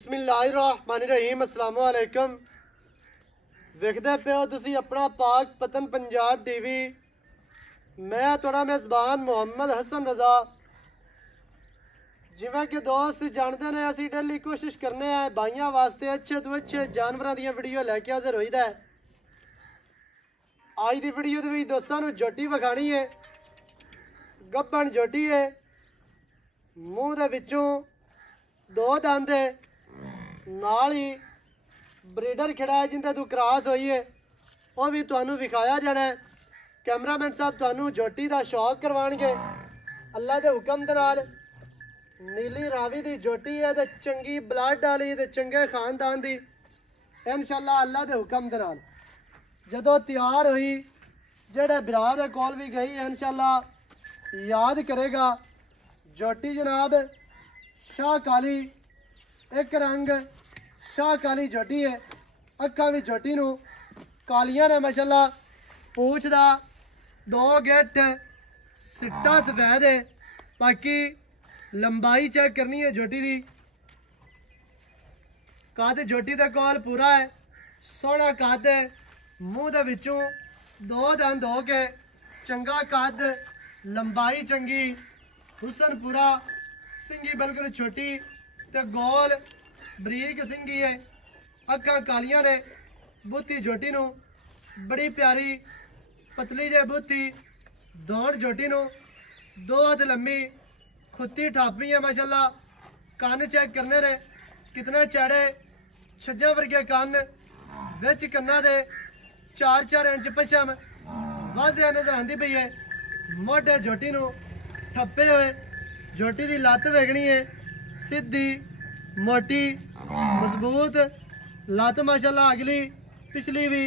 बिस्मिल्लाहिर्रहमानिर्रहीम अस्सलामु अलैकुम। वेखदे पे हो तुसी अपना पाक पतन पंजाब टीवी। मैं थोड़ा मेज़बान मुहम्मद हसन रज़ा। जिवें कि दोस्त जानते ने असी डेली कोशिश करने हैं भाइयों वास्ते अच्छे तो अच्छे जानवरों दी वीडियो लैके हाज़र होईदा है। आज की वीडियो दे विच दोस्तां नूं झोटी विखाणी है। गब्बन झोटी है, मूँह दे विचों दो दंद है, नाल ही ब्रीडर खड़ा है जिंदे तू क्रॉस हुई है, वह भी तुहानू विखाया जाना है। कैमरामैन साहब तुहानू झोटी का शौक करवाएंगे अल्लाह के हुक्म दे नाल। नीली रावी की झोटी है तो चंगी ब्लड वाली तो चंगे खानदान की इंशाअल्लाह अल्लाह के हुक्म दे नाल। जदों तैयार हुई जेड़े बिरा दे कोल भी गई इंशाअल्लाह याद करेगा। झोटी जनाब शाह काली एक रंग शाह काली झोटी है। अक्खां भी झोटी नूं कालियां ने माशाअल्लाह। पूछ दा दो गिट सिट्टा सफेद है। बाकी लंबाई चेक करनी है झोटी दी। कद झोटी दे कोल पूरा है, सोहना कद है, मूँह दे विचों दो दंद हो के चंगा कद, लंबाई चंगी, हुसन पूरा, सिंगी बिल्कुल छोटी ते गोल बरीक सिंगी है। अक्खां कालियां ने। बुत्ती झोटी नूं बड़ी प्यारी पतली जे बुत्ती, दौड़ झोटी नूं दो हाथ लम्मी, खुत्ती ठापी है माशाअल्लाह। कन्न चेक करने ने कितने चौड़े छज्जा वर्गे कन्न, विच कन्ना दे 4-4 इंच पछम वाजिया नजर आती पई है। मोढे झोटी नूं ठप्पे हुए। झोटी की लत्त वेखनी है, सीधी मोटी मजबूत लत्त माशाअल्लाह। अगली पिछली भी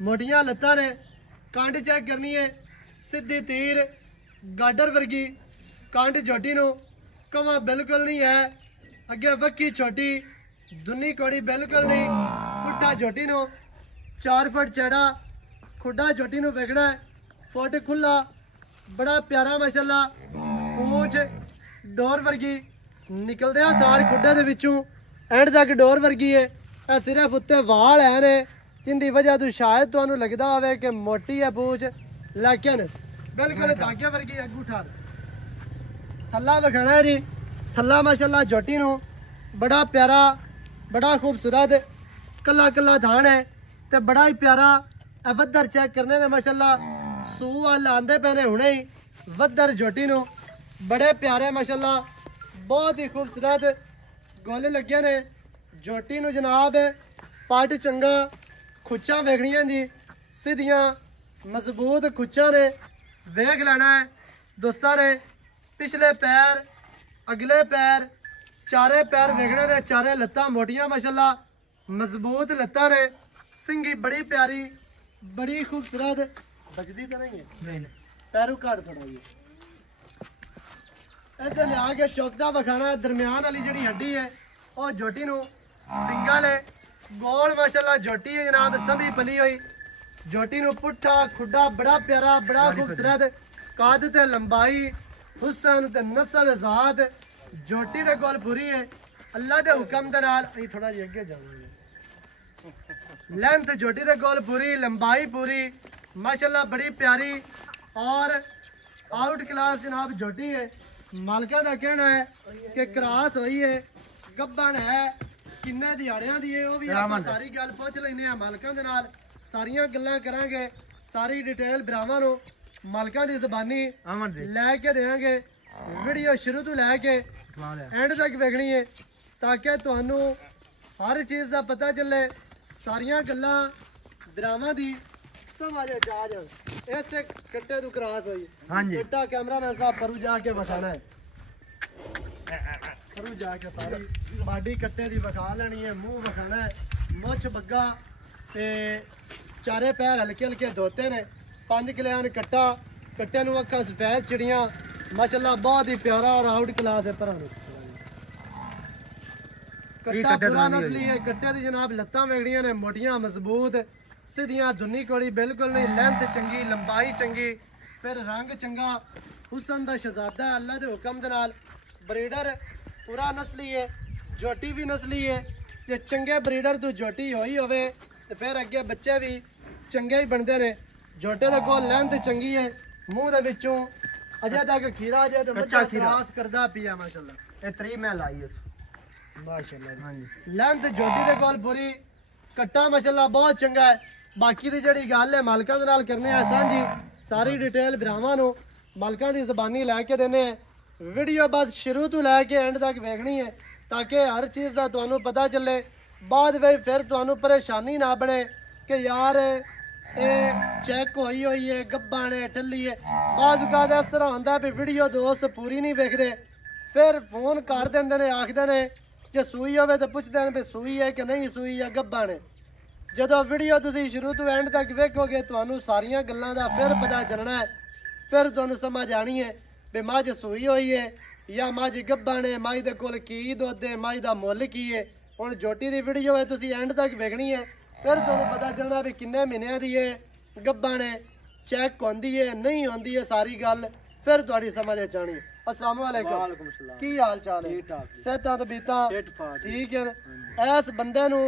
मोटियां लत्तां ने। कंड चेक करनी है, सीधी तीर गाडर वर्गी कंड झोटी नूं। कवा बिल्कुल नहीं है, अगे वक्की छोटी, दुनी कौड़ी बिल्कुल नहीं। पुट्ठा झोटी नूं 4 फुट चौड़ा खुडा झोटी नूं वेखना है, फुट खुला, बड़ा प्यारा माशाअल्लाह। पूछ डोर वर्गी निकलदे सार खुडे दे विचों एंड तक डोर वर्गी है। ए सिर्फ उत्ते वाल है ने जिंदी वजह तो शायद तुहानू लगदा होवे कि मोटी है पूछ, लेकिन बिल्कुल धागे वर्गी अगू ठार। थल्ला विखाना है जी। थल्ला माशाअल्लाह झोटी नूं बड़ा प्यारा, बड़ा खूबसूरत कला कला धान है ते बड़ा ही प्यारा। वद्दर चेक करने ने माशाअल्लाह। सूह वाल आंदे पे ने हुणे ही वद्दर झोटी नूं बड़े प्यारे माशाअल्लाह, बहुत ही खूबसूरत गोल लगे ने। झोटी नूं जनाब पट चंगा, खुच्चां वेखनियां जी सीधियां मजबूत खुच्चां ने। वेख लेना है दोस्तां ने पिछले पैर अगले पैर चारे पैर वेखने ने। चारे लत्तां मोटियां माशाअल्लाह, मजबूत लत्तां ने। सिंगी बड़ी प्यारी, बड़ी खूबसूरत। बजदी तो नहीं है, नहीं पैरों काट थोड़ा ये इधर लिया के चौकदा विखाना। दरम्यान वाली जी हड्डी है और झोटी नूं सिंगल है, गोल माशाअल्लाह झोटी है जनाब, सभी पली हुई। झोटी नूं पुट्ठा खुडा बड़ा प्यारा, बड़ा खूबसूरत कद ते लंबाई, हुसन ते नस्ल ज़ात। झोटी दे कोल पूरी है अल्लाह के हुक्म दे नाल। थोड़ा जिहा अगे जावांगे। लेंथ झोटी दे कोल पूरी, लंबाई पूरी माशाअल्लाह, बड़ी प्यारी और आउट क्लास जनाब झोटी है। मालका का कहना है कि क्रॉस हुई है, गब्बन है, किन्ने दिहाड़ियां दी है, वो भी आप सारी गल पुछ लेने मालका दे नाल। सारियां गल्लां करांगे, सारी डिटेल भरावां नूं मालका दी ज़बानी लैके देंगे। वीडियो शुरू तो लैके एंड तक वेखनी है ताकि तुहानू हर चीज़ का पता चले। सारियां गल्लां भरावां दी समझ आ जाए। इस कट्टे तू क्रॉस हुई कट्टा कैमरामैन साहब फरू जाके बठाना है। फरू जाके सारी बाडी कट्टे की विखा लेनी है। मूँह विखाना है, मुछ बग्गा ते चारे पैर हल्के हल्के धोते ने। 5 किलियान कट्टा, कट्टे नूं अक्खां सफेद चिड़ियां माशाअल्लाह, बहुत ही प्यारा और आउट क्लास है। पर कट्टा पूरा नस्ली है। कट्टे की जनाब लत्तां वेखड़ियां ने मोटियां मजबूत सीधियां, दुनी कोड़ी बिल्कुल नहीं। लेंथ चंगी, लंबाई चंगी, फिर रंग चंगा, हुसन दा शहजादा अल्लाह के हुक्म दे नाल। ब्रीडर पूरा नस्ली है। ਝੋਟੀ ਵੀ ਨਸਲੀ ਹੈ ਜੇ ਚੰਗੇ ਬਰੀਡਰ ਤੋਂ ਝੋਟੀ ਹੋਈ ਹੋਵੇ ਤੇ ਫਿਰ ਅੱਗੇ ਬੱਚੇ ਵੀ ਚੰਗੇ ਹੀ ਬਣਦੇ ਨੇ ਝੋਟੇ ਦੇ ਕੋਲ ਲੈਂਥ ਚੰਗੀ ਹੈ ਮੂੰਹ ਦੇ ਵਿੱਚੋਂ ਅਜੇ ਤੱਕ ਖੀਰਾ ਜੇ ਤੇ ਬੱਚਾ ਕ੍ਰਾਸ ਕਰਦਾ ਪਿਆ ਮਾਸ਼ਾਅੱਲਾ ਇਹ 3 ਮੈਂ ਲਾਈ ਹੈ ਮਾਸ਼ਾਅੱਲਾ ਹਾਂਜੀ ਲੈਂਥ ਝੋਟੀ ਦੇ ਕੋਲ ਪੂਰੀ ਕੱਟਾ ਮਾਸ਼ਾਅੱਲਾ ਬਹੁਤ ਚੰਗਾ ਹੈ ਬਾਕੀ ਦੀ ਜਿਹੜੀ ਗੱਲ ਹੈ ਮਾਲਕਾਂ ਦੇ ਨਾਲ ਕਰਨੇ ਆ ਸਾਂਝੀ ਸਾਰੀ ਡਿਟੇਲ ਭਰਾਵਾਂ ਨੂੰ ਮਾਲਕਾਂ ਦੀ ਜ਼ਬਾਨੀ ਲੈ ਕੇ ਦੇਣੇ ਆ ਵੀਡੀਓ ਬਸ ਸ਼ੁਰੂ ਤੋਂ ਲੈ ਕੇ ਐਂਡ ਤੱਕ ਵੇਖਣੀ ਹੈ ਤਾਂ ਕਿ ਹਰ ਚੀਜ਼ ਦਾ ਤੁਹਾਨੂੰ ਪਤਾ ਚੱਲੇ ਬਾਅਦ ਵਿੱਚ ਫਿਰ ਤੁਹਾਨੂੰ ਪਰੇਸ਼ਾਨੀ ਨਾ ਬਣੇ ਕਿ ਯਾਰ ਇਹ ਚੈੱਕ ਹੋਈ ਹੈ ਗੱਬਾਂ ਨੇ ਢੱਲੀ ਹੈ ਬਾਅਦ ਉਕਾਦ ਇਸ ਤਰ੍ਹਾਂ ਹੁੰਦਾ ਵੀ ਵੀਡੀਓ ਦੋਸਤ ਪੂਰੀ ਨਹੀਂ ਵੇਖਦੇ ਫਿਰ ਫੋਨ ਕਰ ਦਿੰਦੇ ਨੇ ਆਖਦੇ ਨੇ ਜੇ ਸੂਈ ਹੋਵੇ ਤਾਂ ਪੁੱਛਦੇ ਨੇ ਵੀ ਸੂਈ ਹੈ ਕਿ ਨਹੀਂ ਸੂਈ ਜਾਂ ਗੱਬਾਂ ਨੇ ਜਦੋਂ ਵੀਡੀਓ ਤੁਸੀਂ ਸ਼ੁਰੂ ਤੋਂ ਐਂਡ ਤੱਕ ਵੇਖੋਗੇ ਤੁਹਾਨੂੰ ਸਾਰੀਆਂ ਗੱਲਾਂ ਦਾ ਫਿਰ ਪਤਾ ਚੱਲਣਾ ਹੈ ਫਿਰ ਤੁਹਾਨੂੰ ਸਮਝ ਆਣੀ ਹੈ ਵੀ ਮੱਝ ਸੂਈ ਹੋਈ ਹੈ ਜਾਂ ਮੱਝ ਗੱਬਾਂ ਨੇ ਮੱਝ ਦੇ ਕੋਲ ਕੀ ਦੁੱਧ ਹੈ ਮੱਝ ਦਾ ਮੁੱਲ ਕੀ ਹੈ ਹੁਣ ਝੋਟੀ ਦੀ ਵੀਡੀਓ ਹੈ ਤੁਸੀਂ ਐਂਡ ਤੱਕ ਵੇਖਣੀ ਹੈ ਫਿਰ ਤੁਹਾਨੂੰ ਪਤਾ ਚੱਲਣਾ ਵੀ ਕਿੰਨੇ ਮਹੀਨਿਆਂ ਦੀ ਹੈ ਗੱਬਾਂ ਨੇ ਚੈੱਕ ਹੁੰਦੀ ਹੈ ਨਹੀਂ ਹੁੰਦੀ ਹੈ ਸਾਰੀ ਗੱਲ ਫਿਰ ਤੁਹਾਡੀ ਸਮਝ ਆਣੀ ਹੈ अस्सलाम वालेकुम की हाल चाल है सेहतां ते बीतां ठीक है इस बंदे नूं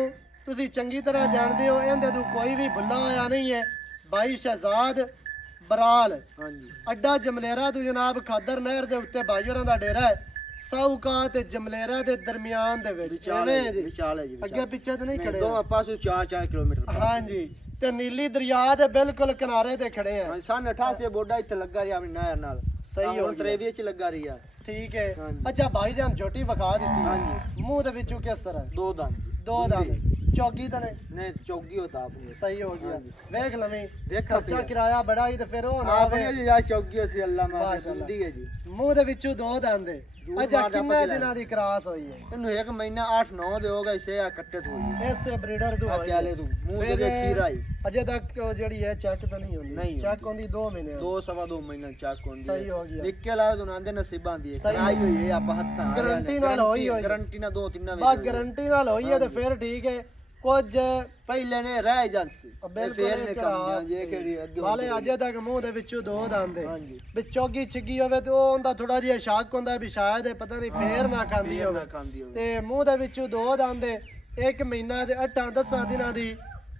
तुसीं चंगी तरह जानदे हो इहदे तों कोई भी भुल्ला होया नहीं है भाई शहजाद बराल अड्डा जमलेरा तो जनाब खादर नहर दे उत्ते भाई होरां दा डेरा है साहूका ते जमलेरा दे दरमियान दे विच अगे पिछे ते नहीं खड़े दोवां पासों 4-4 किलोमीटर हां जी ते नीली दरिया दे बिल्कुल किनारे ते खड़े हैं सन 88 बोडा इत्थे लगा रिया अपनी नहर नाल सही हो त्रेवी च लगा रही है ठीक है अच्छा भाई जान झोटी विखा दी मुंह दे विचों किस तरह दो दांत चौगी तो नहीं चौगी होता अपनी सही हो गया देख लवी खर्चा किराया बड़ा ही तो फिर हो ना अपनी यार चौगी सी अल्लाह माशाल्लाह है जी मुंह दे विचों दो दांत अच्छा कितने दिनां दी क्रॉस हुई है इन्नू 1 महीना 8-9 दे हो गए से कट्टे तो हुई है इस ब्रीडर तो अकेले तू मुंह दे खीरा ही अजय तक जेडी है चेक तो नहीं होंदी नहीं चेक होंदी 2 महीने 2-2.5 महीने चेक होंदी सही हो गया लिख के लाओ दुनांदे नसीबां दी कराई हुई है आप हत्था गारंटी नाल होई गारंटी ना 2-3 बा गारंटी नाल होई है तो फिर ठीक है कुछ पहले ने रह ਜਾਂਦੀ ਫੇਰ ਨੇ ਕੰਮ ਜੇ ਕਿਹੜੀ ਅੱਗੇ ਵਾਲੇ ਅਜੇ ਤੱਕ ਮੂੰਹ ਦੇ ਵਿੱਚੋਂ ਦੋ ਦੰਦੇ ਵੀ ਚੌਗੀ ਛਿੱਗੀ ਹੋਵੇ ਤੇ ਉਹ ਹੁੰਦਾ ਥੋੜਾ ਜਿਹਾ ਸ਼ੱਕ ਹੁੰਦਾ ਵੀ ਸ਼ਾਇਦ ਇਹ ਪਤਾ ਨਹੀਂ ਫੇਰ ਨਾ ਖਾਂਦੀ ਹੋਵੇ ਤੇ ਮੂੰਹ ਦੇ ਵਿੱਚੋਂ ਦੋ ਦੰਦੇ 1 ਮਹੀਨਾ ਦੇ 8-10 ਦਿਨਾਂ ਦੀ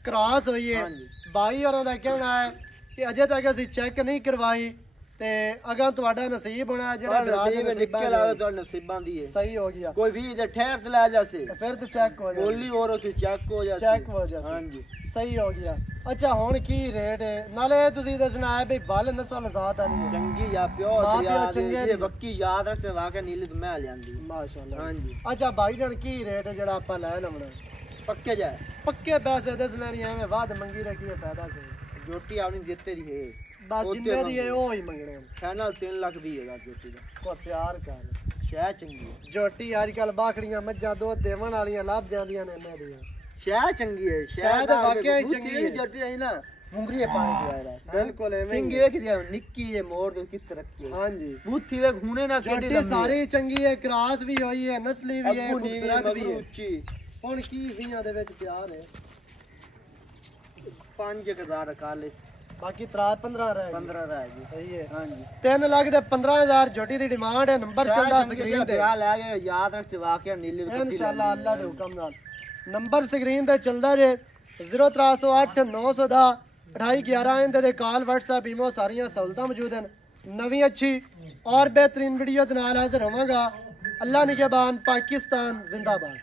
ਕ੍ਰਾਸ ਹੋਈ ਹੈ ਬਾਈ ਹੋਰਾਂ ਦਾ ਕਹਿਣਾ ਹੈ ਕਿ ਅਜੇ ਤੱਕ ਅਸੀਂ ਚੈੱਕ ਨਹੀਂ ਕਰਵਾਈ ਤੇ ਅਗਾ ਤੁਹਾਡਾ ਨਸੀਬ ਹੋਣਾ ਜਿਹੜਾ ਨਸੀਬ ਨਿਕਲ ਆਵੇ ਤੁਹਾਡੇ ਨਸੀਬਾਂ ਦੀ ਹੈ ਸਹੀ ਹੋ ਗਿਆ ਕੋਈ 20 ਦੇ ਠਹਿਰ ਤੇ ਲੈ ਜਾਸੇ ਫਿਰ ਤੇ ਚੈੱਕ ਹੋ ਜਾਏ ਬੋਲੀ ਹੋਰ ਉਸੇ ਚੈੱਕ ਹੋ ਜਾਸੇ ਚੈੱਕ ਹੋ ਜਾਸੇ ਹਾਂਜੀ ਸਹੀ ਹੋ ਗਿਆ ਅੱਛਾ ਹੁਣ ਕੀ ਰੇਟ ਹੈ ਨਾਲੇ ਤੁਸੀਂ ਦੱਸਣਾ ਹੈ ਵੀ ਬਲ ਨਸਲ ਜ਼ਾਤ ਵਾਲੀ ਹੈ ਚੰਗੀ ਆ ਪਿਓ ਦਰਿਆ ਦੇ ਬੱਕੀ ਯਾਦ ਰੱਖ ਸੇ ਵਾਕਿਆ ਨੀਲੀ ਮੈਂ ਲਿਆਂਦੀ ਮਾਸ਼ਾਅੱਲਾ ਹਾਂਜੀ ਅੱਛਾ ਭਾਈ ਜਾਨ ਕੀ ਰੇਟ ਹੈ ਜਿਹੜਾ ਆਪਾਂ ਲੈ ਲਵਣਾ ਪੱਕੇ ਜਾਏ ਪੱਕੇ ਪੈਸੇ ਦੱਸਣਾ ਨਹੀਂ ਐਵੇਂ ਬਾਅਦ ਮੰਗੀ ਰੱਖੀ ਫਾਇਦਾ ਕੋਈ ਜੋਟੀ ਆਪਣੀ ਜਿੱਤੇ ਦੀ ਹੈ ਬਸ ਜਿੰਨੇ ਦੀ ਹੈ ਉਹ ਹੀ ਮੰਗਣੇ ਫਾਈਨਲ 3 ਲੱਖ ਦੀ ਹੈਗਾ ਜੋਟੀ ਦਾ ਕੋ ਪਿਆਰ ਕਰ ਸ਼ਹਿ ਚੰਗੀ ਹੈ ਜੋਟੀ ਅੱਜ ਕੱਲ ਬਾਖੜੀਆਂ ਮੱਝਾਂ ਦੁੱਧ ਦੇਵਣ ਵਾਲੀਆਂ ਲੱਭ ਜਾਂਦੀਆਂ ਨੇ ਇਹਨਾਂ ਦੀਆਂ ਸ਼ਹਿ ਚੰਗੀ ਹੈ ਸ਼ਹਿ ਤਾਂ ਵਾਕਿਆ ਹੀ ਚੰਗੀ ਹੈ ਜੋਟੀ ਹੈ ਨਾ ਮੁੰਗਰੀ ਪਾਣੀ ਪਿਆਰਾ ਬਿਲਕੁਲ ਐਵੇਂ ਸਿੰਘ ਵੇਖ ਦਿਆ ਨਿੱਕੀ ਹੈ ਮੋਰ ਤੋਂ ਕਿੱਥੇ ਰੱਖੀ ਹਾਂਜੀ ਬੂਥੀ ਵੇਖ ਹੁਣੇ ਨਾ ਜੋਟੀ ਸਾਰੀ ਚੰਗੀ ਹੈ ਕ੍ਰਾਸ ਵੀ ਹੋਈ ਹੈ ਨਸਲੀ ਵੀ ਹੈ ਖੂਬਸੂਰਤ ਵੀ ਹੈ ਉੱਚੀ ਹੁਣ ਕੀ ਵੀਆਂ ਦੇ ਵਿੱਚ ਪਿਆਰ ਹੈ 5000 ਕਾਲੇ बाकी 15 रह 15 रह गई सही है हां जी 3 लाख दे 15000 छोटी दी डिमांड है नंबर चलदा स्क्रीन ते ले गए याद रख से वाकया नीली इंशाल्लाह अल्लाह दे हुक्म नाल नंबर स्क्रीन ते चलदा जे 0308 910 2811 इंदे दे कॉल WhatsApp ईमो सारियां सहूलतां मौजूद हैं नवी अच्छी और बेहतरीन वीडियो दे नाल हाजिर होवांगा अल्लाह निगहबान पाकिस्तान जिंदाबाद।